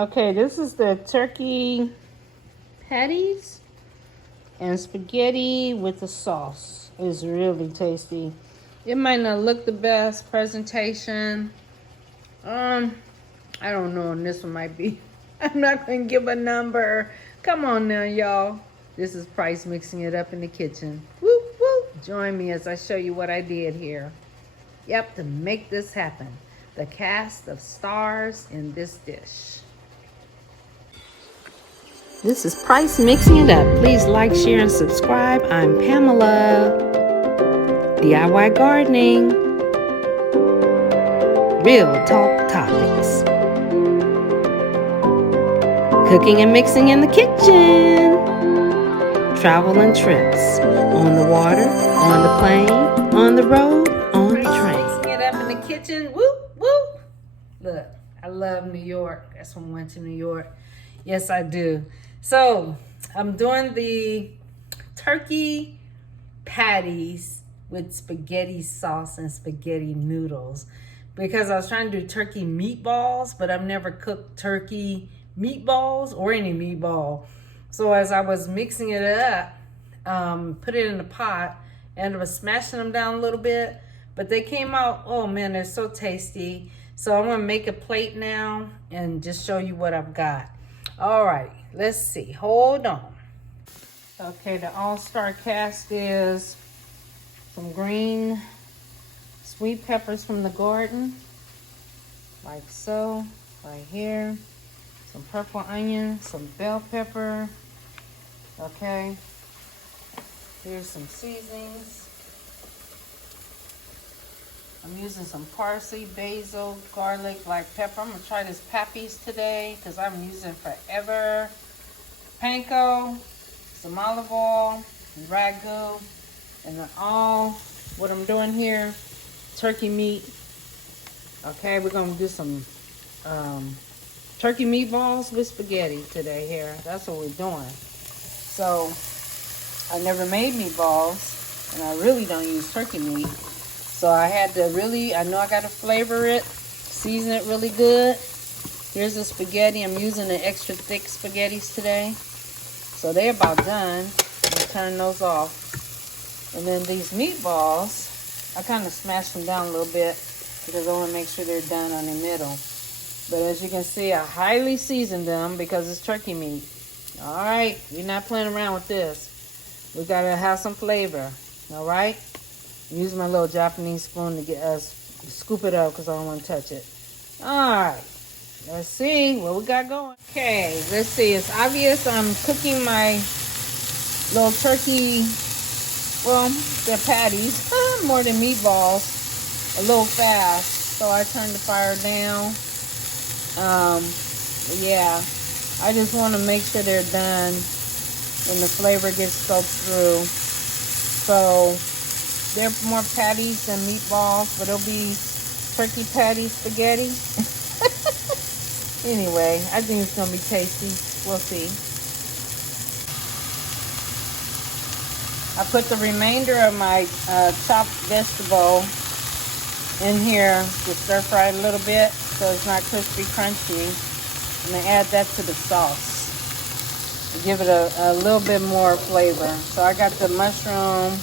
Okay, this is the turkey patties and spaghetti with the sauce. It's really tasty. It might not look the best presentation. I don't know, and this one might be. I'm not gonna give a number. Come on now, y'all. This is Price mixing it up in the kitchen. Whoop whoop. Join me as I show you what I did here. Yep, to make this happen. The cast of stars in this dish. This is Price mixing it up. Please like, share, and subscribe. I'm Pamela. DIY gardening. Real talk topics. Cooking and mixing in the kitchen. Travel and trips. On the water, on the plane, on the road, on the train. Mixing it up in the kitchen. Whoop, whoop. Look, I love New York. That's when I went to New York. Yes, I do. So, I'm doing the turkey patties with spaghetti sauce and spaghetti noodles because I was trying to do turkey meatballs, but I've never cooked turkey meatballs or any meatball. So as I was mixing it up, put it in the pot, and I was smashing them down a little bit, but they came out, oh man, they're so tasty. So I'm gonna make a plate now and just show you what I've got. All right, let's see, hold on. Okay, the all-star cast is some green sweet peppers from the garden, like so, right here. Some purple onion, some bell pepper. Okay, here's some seasonings. I'm using some parsley, basil, garlic, black pepper. I'm gonna try this Pattie's today because I haven't used it forever. Panko, some olive oil, ragu, and then all what I'm doing here, turkey meat. Okay, we're gonna do some turkey meatballs with spaghetti today here. That's what we're doing. So I never made meatballs, and I really don't use turkey meat. So I had to really, I know I got to flavor it, season it really good. Here's the spaghetti. I'm using the extra thick spaghettis today. So they're about done. I'm gonna turn those off. And then these meatballs, I kind of smashed them down a little bit because I want to make sure they're done on the middle. But as you can see, I highly seasoned them because it's turkey meat. All right, we're not playing around with this. We gotta have some flavor. All right. Use my little Japanese spoon to get us scoop it up because I don't want to touch it. All right, let's see what we got going. Okay, let's see. It's obvious I'm cooking my little turkey. Well, they're patties, more than meatballs, a little fast. So I turned the fire down. Yeah, I just want to make sure they're done when the flavor gets soaked through. So they're more patties than meatballs, but it'll be turkey patty spaghetti. Anyway, I think it's gonna be tasty. We'll see. I put the remainder of my chopped vegetable in here to stir fry a little bit so it's not crispy crunchy. I'm gonna add that to the sauce to give it a little bit more flavor. So I got the mushroom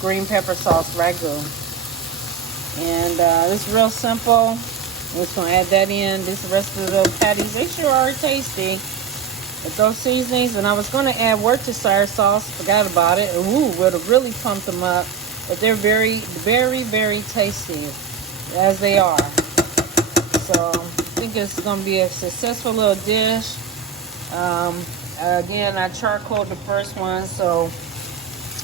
green pepper sauce ragu, and it's real simple. We're just gonna add that in. This rest of the patties, they sure are tasty with those seasonings. And I was gonna add Worcestershire sauce, forgot about it. Ooh, would have really pumped them up. But they're very, very, very tasty, as they are. So I think it's gonna be a successful little dish. Again, I charcoaled the first one, so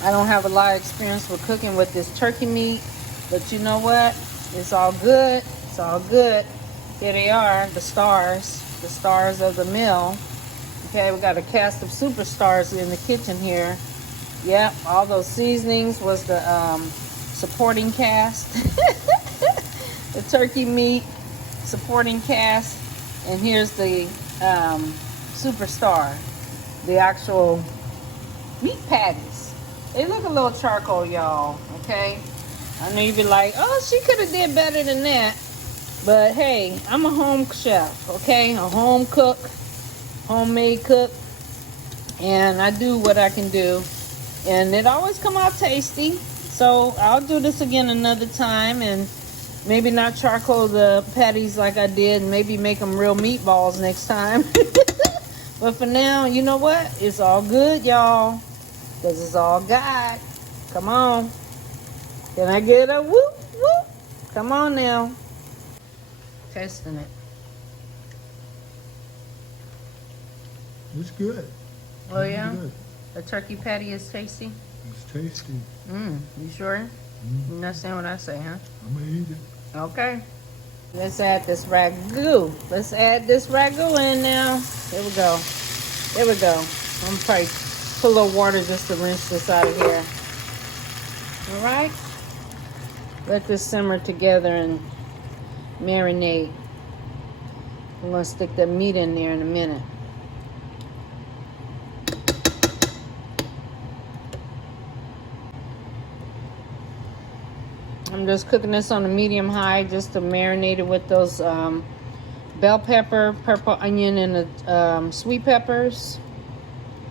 I don't have a lot of experience with cooking with this turkey meat, but you know what? It's all good. It's all good. Here they are, the stars of the meal. Okay, we got a cast of superstars in the kitchen here. Yep, all those seasonings was the supporting cast. The turkey meat supporting cast, and here's the superstar, the actual meat patties. They look a little charcoal, y'all, okay? I know you'd be like, oh, she could have did better than that. But hey, I'm a home chef, okay? A home cook, homemade cook. And I do what I can do. And it always come out tasty. So I'll do this again another time, and maybe not charcoal the patties like I did, and maybe make them real meatballs next time. But for now, you know what? It's all good, y'all. Because it's all God. Come on. Can I get a whoop, whoop? Come on now. Testing it. It's good. Oh, yeah? Good. The turkey patty is tasty? It's tasty. You sure? You're not saying what I say, huh? I'm gonna eat it. Okay. Let's add this ragu. Let's add this ragu in now. Here we go. There we go. I'm gonna probably put a little water just to rinse this out of here. All right. Let this simmer together and marinate. I'm gonna stick the meat in there in a minute. I'm just cooking this on a medium high just to marinate it with those bell pepper, purple onion, and the sweet peppers.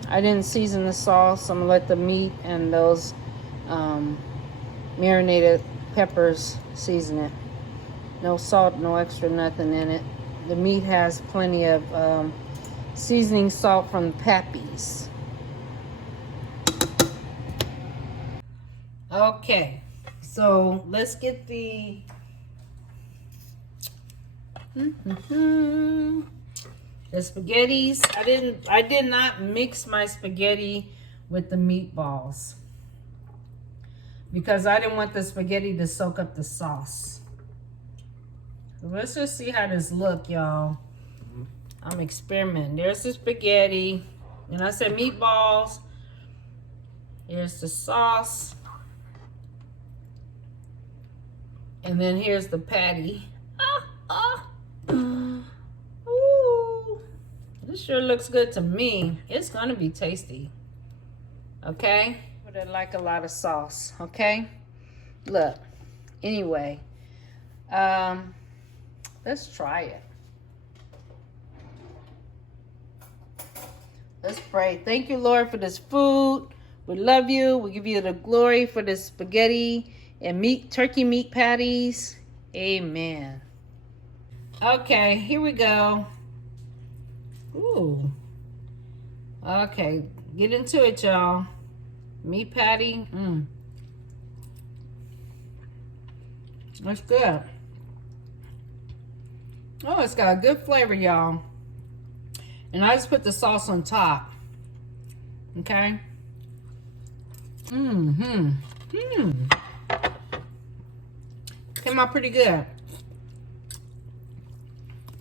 I didn't season the sauce. I'm gonna let the meat and those marinated peppers season it. No salt, no extra nothing in it. The meat has plenty of seasoning salt from Patties. Okay. So let's get the spaghettis. I did not mix my spaghetti with the meatballs because I didn't want the spaghetti to soak up the sauce. So let's just see how this look, y'all. I'm experimenting. There's the spaghetti, and I said meatballs. Here's the sauce. And then here's the patty. Ooh, this sure looks good to me. It's gonna be tasty. Okay? But I like a lot of sauce. Okay? Look. Anyway, let's try it. Let's pray. Thank you, Lord, for this food. We love you. We give you the glory for this spaghetti and turkey meat patties. Amen. Okay, here we go. Ooh. Okay, get into it, y'all. Meat patty. That's good. Oh, it's got a good flavor, y'all. And I just put the sauce on top. Okay. Came out pretty good.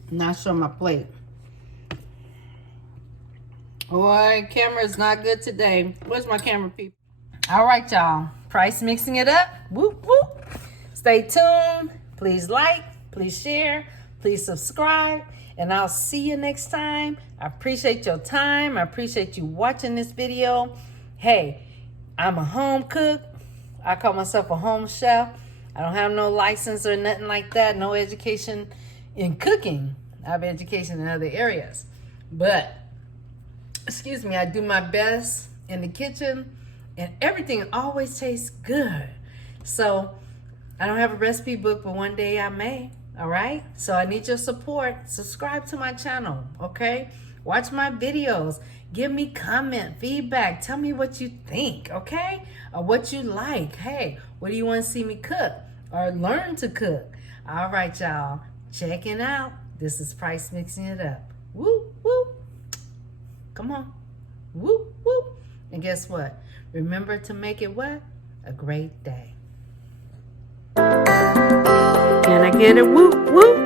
Now show my plate. Boy, camera is not good today. Where's my camera, people? All right, y'all. Price mixing it up. Whoop, whoop. Stay tuned. Please like, please share, please subscribe, and I'll see you next time. I appreciate your time. I appreciate you watching this video. Hey, I'm a home cook. I call myself a home chef. I don't have no license or nothing like that. No education in cooking. I have education in other areas. But, excuse me, I do my best in the kitchen, and everything always tastes good. So, I don't have a recipe book, but one day I may. All right? So, I need your support. Subscribe to my channel, okay? Watch my videos. Give me comment, feedback. Tell me what you think, okay? Or what you like. Hey, what do you want to see me cook? Or learn to cook? All right, y'all. Checking out. This is Price Mixing It Up. Woo, woo. Come on. Woo, woo. And guess what? Remember to make it what? A great day. Can I get a whoop, whoop?